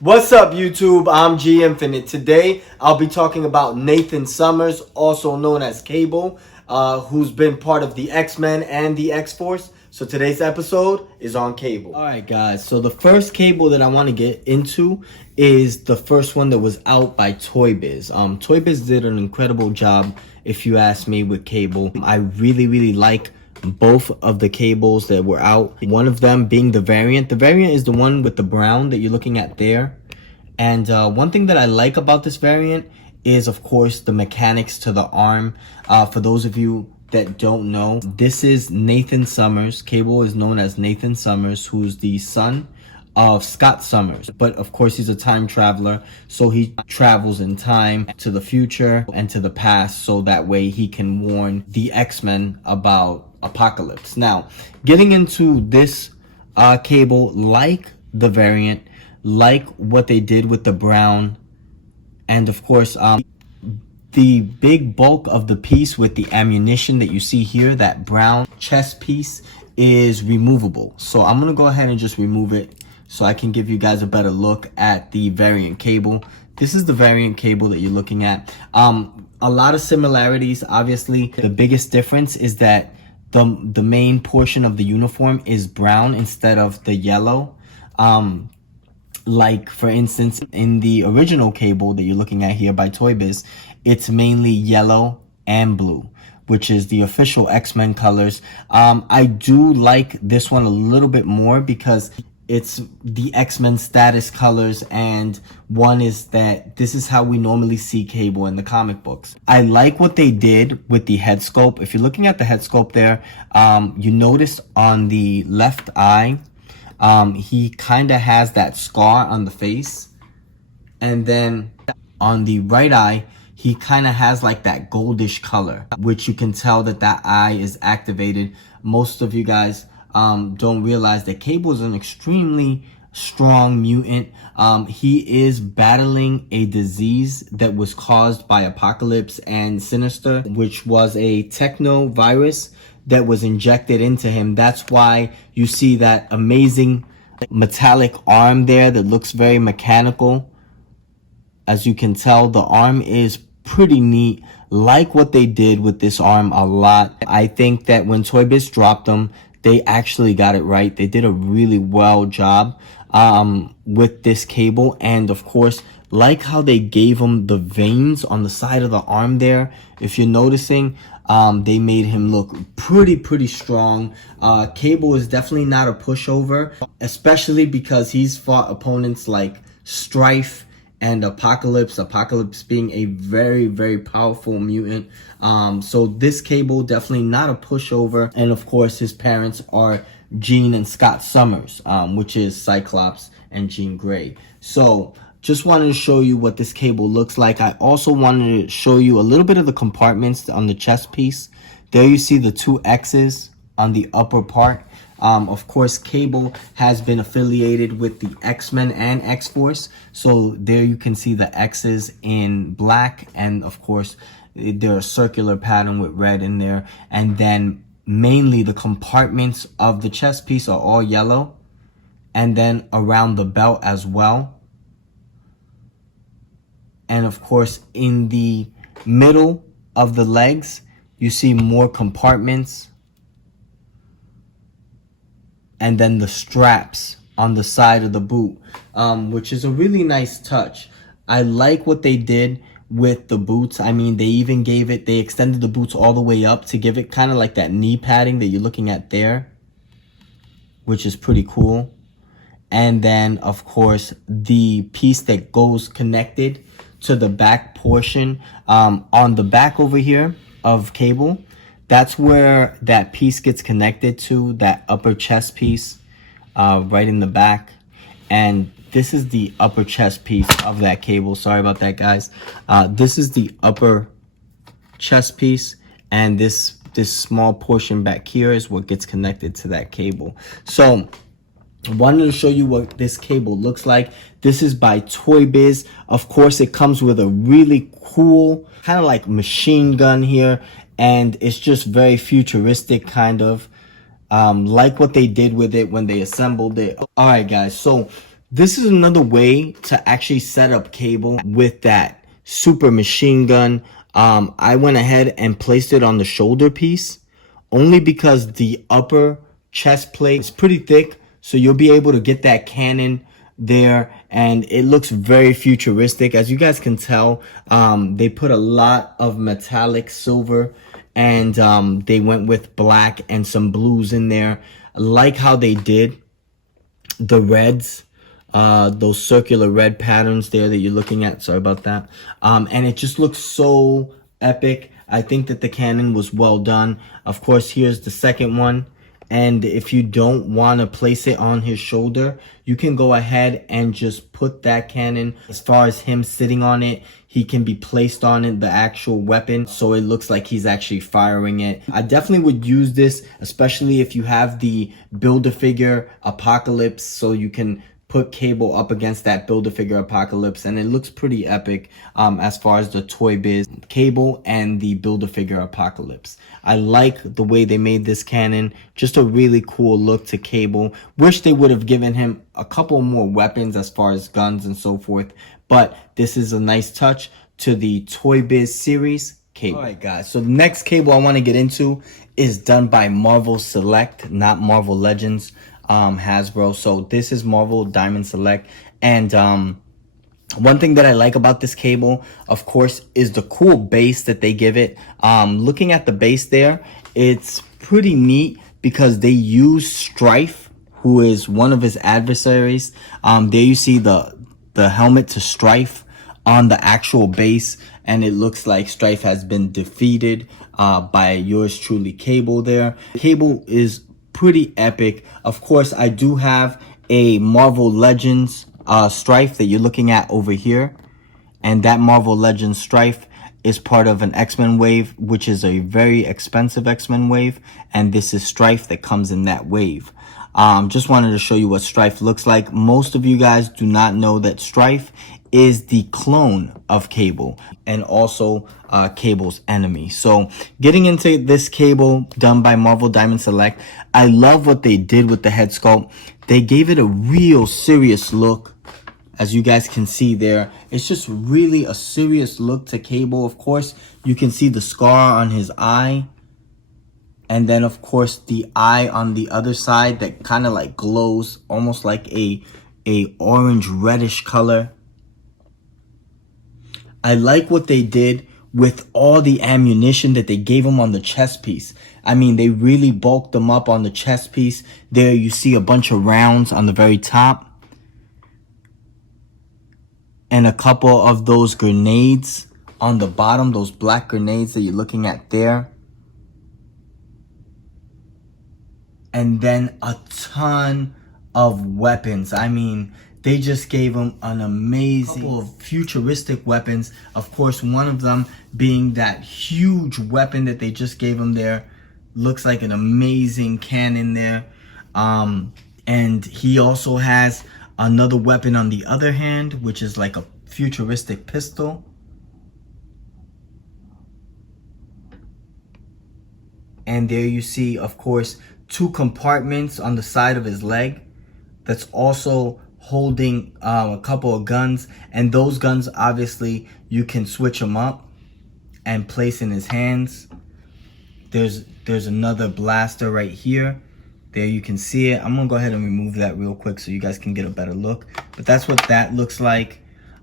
What's up, YouTube? I'm G Infinite. Today, I'll be talking about Nathan Summers, also known as Cable, who's been part of the X-Men and the X-Force. So today's episode is on Cable. Alright guys, so the first Cable that I want to get into is the first one that was out by Toy Biz. Toy Biz did an incredible job, if you ask me, with Cable. I really like both of the Cables that were out. One of them being the variant. The variant is the one with the brown that you're looking at there. And one thing that I like about this variant is, of course, the mechanics to the arm. For those of you that don't know, this is Nathan Summers. Cable is known as Nathan Summers, who's the son of Scott Summers. But of course, he's a time traveler, so he travels in time to the future and to the past, so that way he can warn the X-Men about Apocalypse. Now, getting into this Cable, like the variant, like what they did with the brown, and of course, the big bulk of the piece with the ammunition that you see here, that brown chest piece, is removable. So I'm gonna go ahead and just remove it so I can give you guys a better look at the variant Cable. This is the variant Cable that you're looking at. A lot of similarities, obviously. The biggest difference is that the main portion of the uniform is brown instead of the yellow. Like, for instance, in the original Cable that you're looking at here by Toy Biz, it's mainly yellow and blue, which is the official X-Men colors. I do like this one a little bit more because it's the X-Men status colors, and one is that this is how we normally see Cable in the comic books. I like what they did with the head sculpt. If you're looking at the head sculpt there, you notice on the left eye, he kind of has that scar on the face, and then on the right eye he kind of has like that goldish color, which you can tell that that eye is activated. Most of you guys don't realize that Cable is an extremely strong mutant. He is battling a disease that was caused by Apocalypse and Sinister, which was a techno virus that was injected into him. That's why you see that amazing metallic arm there that looks very mechanical. As you can tell, the arm is pretty neat. Like what they did with this arm a lot. I think that when Toy Biz dropped them, they actually got it right. They did a really well job with this Cable. And of course, like how they gave him the veins on the side of the arm there, if you're noticing, they made him look pretty strong. Cable is definitely not a pushover, especially because he's fought opponents like Strife and Apocalypse being a very powerful mutant. So this Cable definitely not a pushover. And of course, his parents are Jean and Scott Summers, which is Cyclops and Jean Grey. So just wanted to show you what this Cable looks like. I also wanted to show you a little bit of the compartments on the chest piece. There you see the two X's on the upper part. Of course, Cable has been affiliated with the X-Men and X-Force. So there you can see the X's in black, and of course, they're a circular pattern with red in there. And then mainly the compartments of the chest piece are all yellow, and then around the belt as well. And of course, in the middle of the legs, you see more compartments. And then the straps on the side of the boot, which is a really nice touch. I like what they did with the boots. I mean, they extended the boots all the way up to give it kind of like that knee padding that you're looking at there, which is pretty cool. And then, of course, the piece that goes connected to the back portion, on the back over here of Cable, that's where that piece gets connected to, that upper chest piece, right in the back. And this is the upper chest piece of that Cable. Sorry about that, guys. This is the upper chest piece, and this small portion back here is what gets connected to that Cable. So I wanted to show you what this Cable looks like. This is by Toy Biz. Of course, it comes with a really cool kind of like machine gun here, and it's just very futuristic, kind of like what they did with it when they assembled it. All right, guys, so This is another way to actually set up cable with that super machine gun. I went ahead and placed it on the shoulder piece only because the upper chest plate is pretty thick, so you'll be able to get that cannon there, and it looks very futuristic. As you guys can tell, they put a lot of metallic silver, and they went with black and some blues in there. I like how they did the reds, those circular red patterns there that you're looking at. Sorry about that. And it just looks so epic. I think that the cannon was well done. Of course, here's the second one. And if you don't want to place it on his shoulder, you can go ahead and just put that cannon. As far as him sitting on it, he can be placed on it, the actual weapon, so it looks like he's actually firing it. I definitely would use this, especially if you have the Build-A-Figure Apocalypse, so you can put Cable up against that Build-A-Figure Apocalypse, and it looks pretty epic as far as the Toy Biz Cable and the Build-A-Figure Apocalypse. I like the way they made this cannon. Just a really cool look to Cable. Wish they would have given him a couple more weapons as far as guns and so forth, but this is a nice touch to the Toy Biz series Cable. Alright guys, so the next Cable I want to get into is done by Marvel Select, not Marvel Legends. Hasbro. So this is Marvel Diamond Select, and one thing that I like about this Cable, of course, is the cool base that they give it. Looking at the base there, it's pretty neat because they use Strife, who is one of his adversaries. There you see the helmet to Strife on the actual base, and it looks like Strife has been defeated by yours truly, Cable there. Cable is pretty epic. Of course, I do have a Marvel Legends Strife that you're looking at over here, and that Marvel Legends Strife is part of an X-Men wave, which is a very expensive X-Men wave, and this is Strife that comes in that wave. Just wanted to show you what Strife looks like. Most of you guys do not know that Strife is the clone of Cable and also Cable's enemy. So getting into this Cable done by Marvel Diamond Select, I love what they did with the head sculpt. They gave it a real serious look. As you guys can see there, it's just really a serious look to Cable. Of course, you can see the scar on his eye. And then, of course, the eye on the other side that kind of like glows, almost like a orange reddish color. I like what they did with all the ammunition that they gave him on the chest piece. I mean, they really bulked them up on the chest piece. There you see a bunch of rounds on the very top. And a couple of those grenades on the bottom, those black grenades that you're looking at there. And then a ton of weapons. I mean, they just gave him an amazing couple of futuristic weapons. Of course, one of them being that huge weapon that they just gave him there. Looks like an amazing cannon there. And he also has another weapon on the other hand, which is like a futuristic pistol. And there you see, of course, two compartments on the side of his leg that's also holding a couple of guns, and those guns obviously you can switch them up and place in his hands. There's another blaster right here. There you can see it. I'm gonna go ahead and remove that real quick so you guys can get a better look, but that's what that looks like.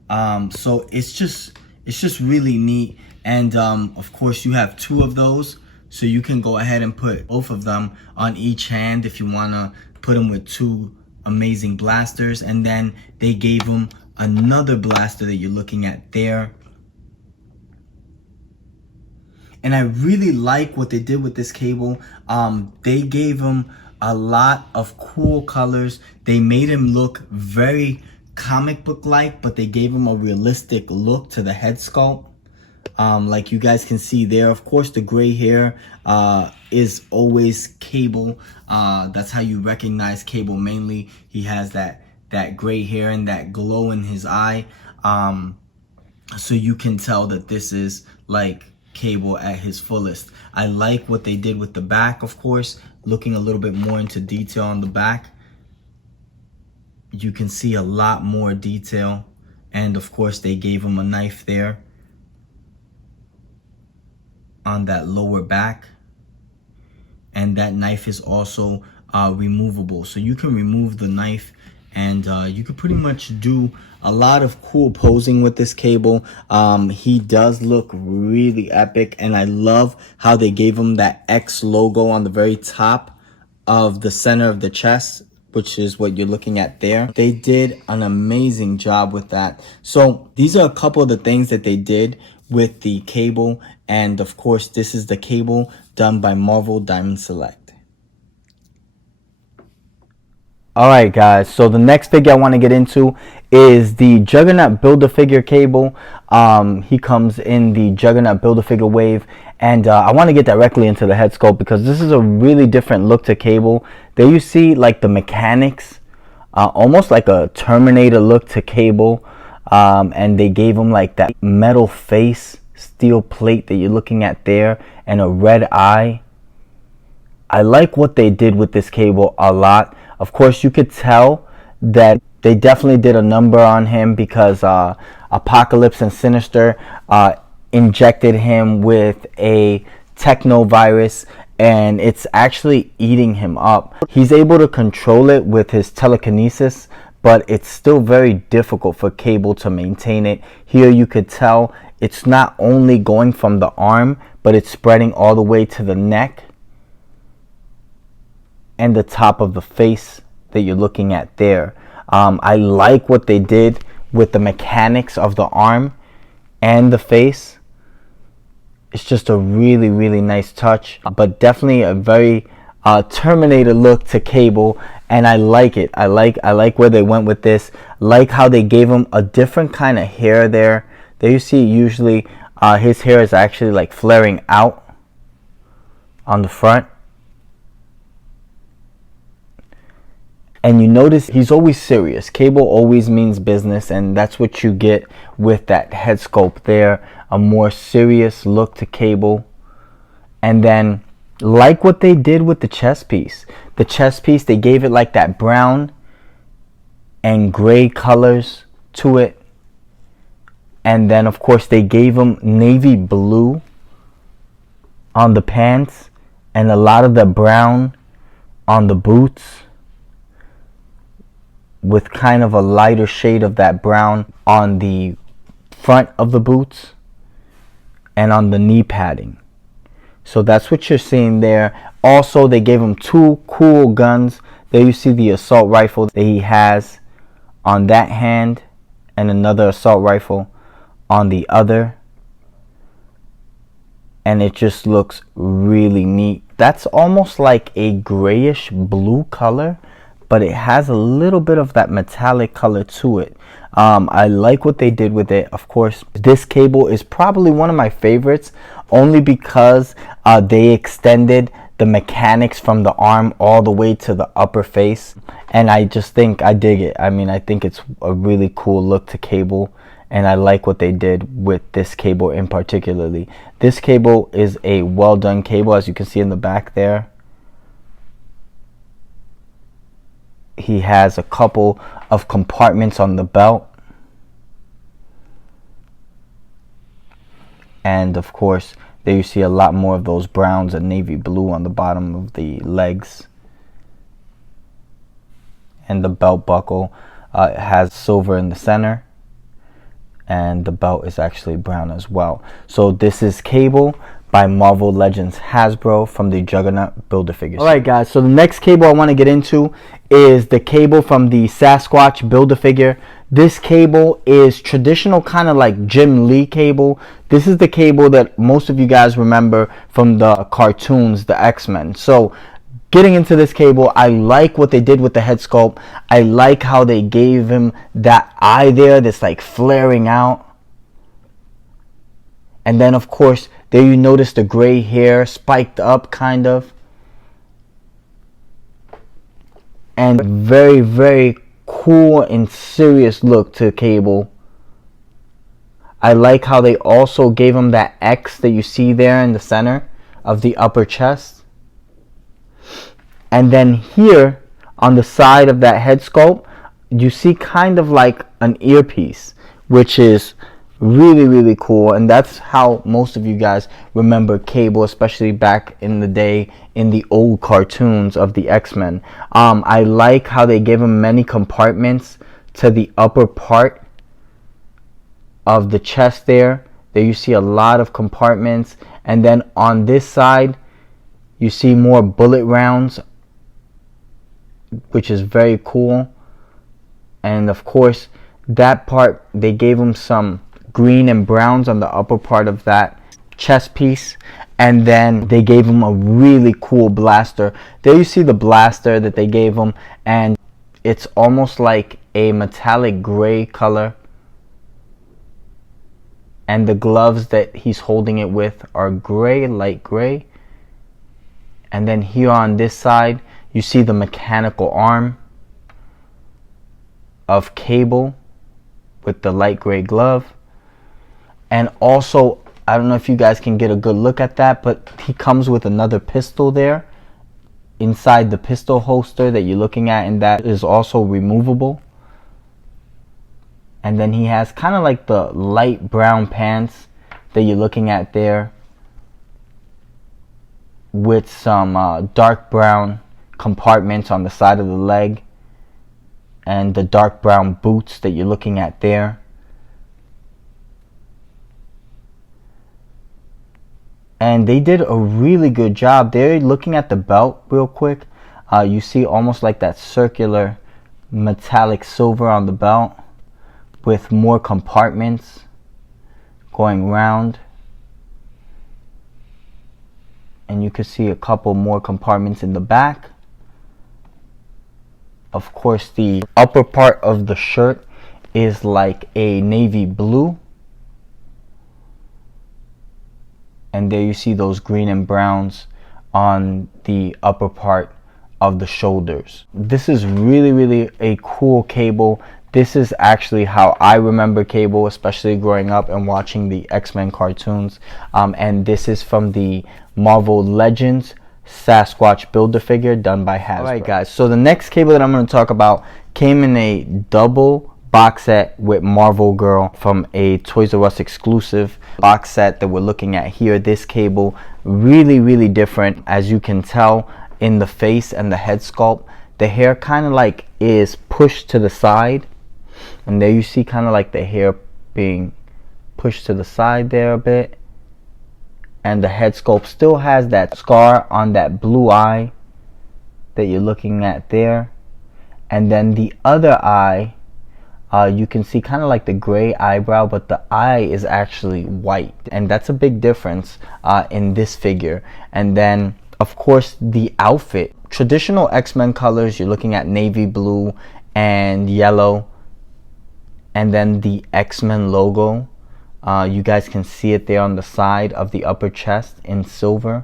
So it's just really neat. And of course you have two of those, so you can go ahead and put both of them on each hand if you want to put them with two amazing blasters. And then they gave him another blaster that you're looking at there. And I really like what they did with this Cable. They gave him a lot of cool colors. They made him look very comic book like, but they gave him a realistic look to the head sculpt. Like you guys can see there, of course, the gray hair is always Cable. That's how you recognize Cable mainly. He has that gray hair and that glow in his eye. So you can tell that this is like Cable at his fullest. I like what they did with the back, of course, looking a little bit more into detail on the back. You can see a lot more detail. And of course, they gave him a knife there on that lower back. And that knife is also removable. So you can remove the knife, and you can pretty much do a lot of cool posing with this cable. He does look really epic, and I love how they gave him that X logo on the very top of the center of the chest, which is what you're looking at there. They did an amazing job with that. So these are a couple of the things that they did with the cable. And of course, this is the cable done by Marvel Diamond Select. Alright guys, so the next figure I want to get into is the Juggernut Build-A-Figure cable. He comes in the Juggernut Build-A-Figure wave, and I want to get directly into the head sculpt because this is a really different look to cable. There you see like the mechanics, almost like a Terminator look to cable, and they gave him like that metal face, steel plate that you're looking at there, and a red eye. I like what they did with this cable a lot. Of course, you could tell that they definitely did a number on him because Apocalypse and Sinister injected him with a techno virus, and it's actually eating him up. He's able to control it with his telekinesis, but it's still very difficult for Cable to maintain it. Here you could tell it's not only going from the arm, but it's spreading all the way to the neck and the top of the face that you're looking at there. I like what they did with the mechanics of the arm and the face. It's just a really, really nice touch, but definitely a very Terminator look to Cable, and I like it. I like where they went with this. Like how they gave him a different kind of hair there. There you see usually his hair is actually like flaring out on the front. And you notice he's always serious. Cable always means business, and that's what you get with that head sculpt there. A more serious look to Cable. And then, like what they did with the chest piece. The chest piece, they gave it like that brown and gray colors to it. And then, of course, they gave him navy blue on the pants and a lot of the brown on the boots, with kind of a lighter shade of that brown on the front of the boots and on the knee padding. So that's what you're seeing there. Also, they gave him two cool guns. There you see the assault rifle that he has on that hand and another assault rifle on the other. And it just looks really neat. That's almost like a grayish blue color, but it has a little bit of that metallic color to it. I like what they did with it. Of course, this cable is probably one of my favorites, only because they extended the mechanics from the arm all the way to the upper face, and I just think I dig it. I mean, I think it's a really cool look to Cable, and I like what they did with this cable in particularly. This cable is a well done cable, as you can see in the back there. He has a couple of compartments on the belt, and of course there you see a lot more of those browns and navy blue on the bottom of the legs. And the belt buckle has silver in the center, and the belt is actually brown as well. So this is Cable by Marvel Legends Hasbro from the Juggernut Build-A-Figure. Alright guys, so the next cable I want to get into is the cable from the Sasquatch Build-A-Figure. This cable is traditional, kind of like Jim Lee cable. This is the cable that most of you guys remember from the cartoons, the X-Men. So getting into this cable, I like what they did with the head sculpt. I like how they gave him that eye there that's like flaring out. And then of course, there you notice the gray hair spiked up kind of. And very, very cool and serious look to Cable. I like how they also gave him that X that you see there in the center of the upper chest. And then here on the side of that head sculpt, you see kind of like an earpiece, which is really cool. And that's how most of you guys remember Cable, especially back in the day in the old cartoons of the X-Men. I like how they gave him many compartments to the upper part of the chest there. There you see a lot of compartments, and then on this side you see more bullet rounds, which is very cool. And of course that part, they gave him some green and browns on the upper part of that chest piece, and then they gave him a really cool blaster. There you see the blaster that they gave him, and it's almost like a metallic gray color, and the gloves that he's holding it with are gray, light gray. And then here on this side you see the mechanical arm of Cable with the light gray glove. And also, I don't know if you guys can get a good look at that, but he comes with another pistol there inside the pistol holster that you're looking at, and that is also removable. And then he has kind of like the light brown pants that you're looking at there, with some dark brown compartments on the side of the leg, and the dark brown boots that you're looking at there. And they did a really good job. They're looking at the belt real quick. You see almost like that circular metallic silver on the belt, with more compartments going round. And you can see a couple more compartments in the back. Of course, the upper part of the shirt is like a navy blue. And there you see those green and browns on the upper part of the shoulders. This is really a cool Cable. This is actually how I remember Cable, especially growing up and watching the X-Men cartoons. And this is from the Marvel Legends Sasquatch Build-A-Figure done by Hasbro. Alright guys, so the next Cable that I'm going to talk about came in a double box set with Marvel Girl from a Toys R Us exclusive box set that we're looking at here. This Cable, really different, as you can tell in the face and the head sculpt. The hair kind of like is pushed to the side, and there you see kind of like the hair being pushed to the side there a bit. And the head sculpt still has that scar on that blue eye that you're looking at there. And then the other eye, you can see kind of like the gray eyebrow, but the eye is actually white. And that's a big difference in this figure. And then, of course, the outfit. Traditional X-Men colors, you're looking at navy blue and yellow. And then the X-Men logo. You guys can see it there on the side of the upper chest in silver.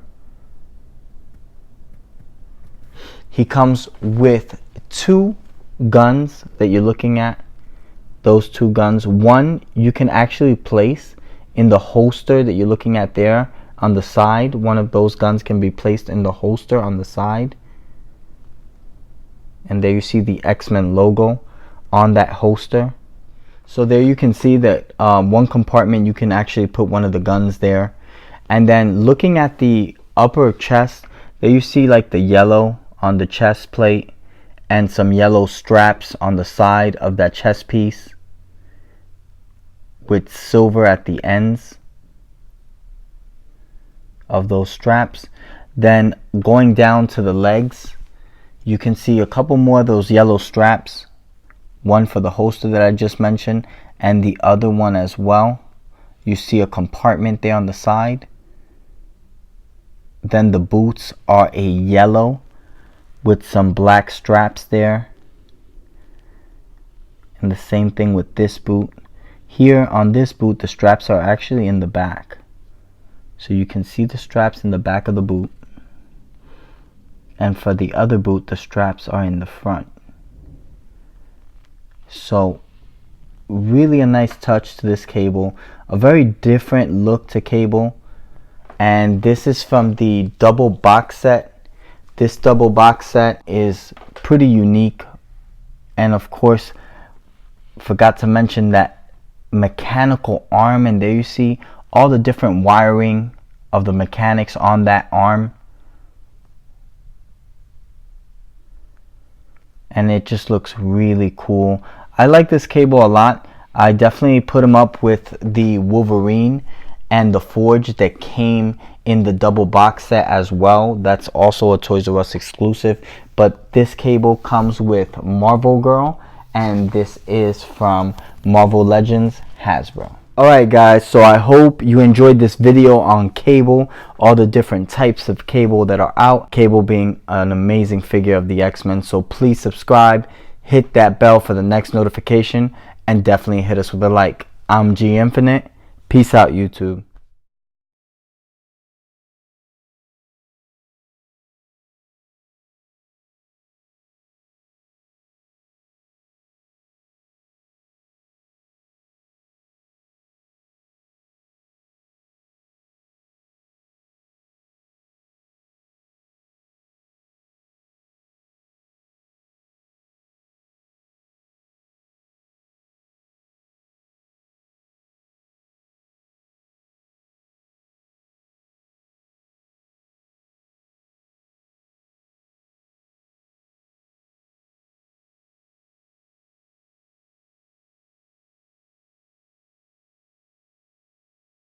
He comes with two guns that you're looking at. Those two guns. One you can actually place in the holster that you're looking at there on the side. One of those guns can be placed in the holster on the side. And there you see the X-Men logo on that holster. So there you can see that one compartment you can actually put one of the guns there. And then looking at the upper chest, there you see like the yellow on the chest plate and some yellow straps on the side of that chest piece with silver at the ends of those straps. Then going down to the legs, you can see a couple more of those yellow straps. One for the holster that I just mentioned, and the other one as well. You see a compartment there on the side. Then the boots are a yellow with some black straps there. And the same thing with this boot. Here on this boot, the straps are actually in the back. So you can see the straps in the back of the boot. And for the other boot, the straps are in the front. So really a nice touch to this Cable. A very different look to Cable. And this is from the double box set. This double box set is pretty unique And of course, forgot to mention that mechanical arm, and there you see all the different wiring of the mechanics on that arm. And it just looks really cool. I like this cable a lot. I definitely put him up with the Wolverine and the Forge that came in the double box set as well. That's also a Toys R Us exclusive. But this cable comes with Marvel Girl, and this is from Marvel Legends Hasbro. Alright guys, so I hope you enjoyed this video on Cable, all the different types of Cable that are out. Cable being an amazing figure of the X-Men, so please subscribe, hit that bell for the next notification, and definitely hit us with a like. I'm G Infinite. Peace out, YouTube.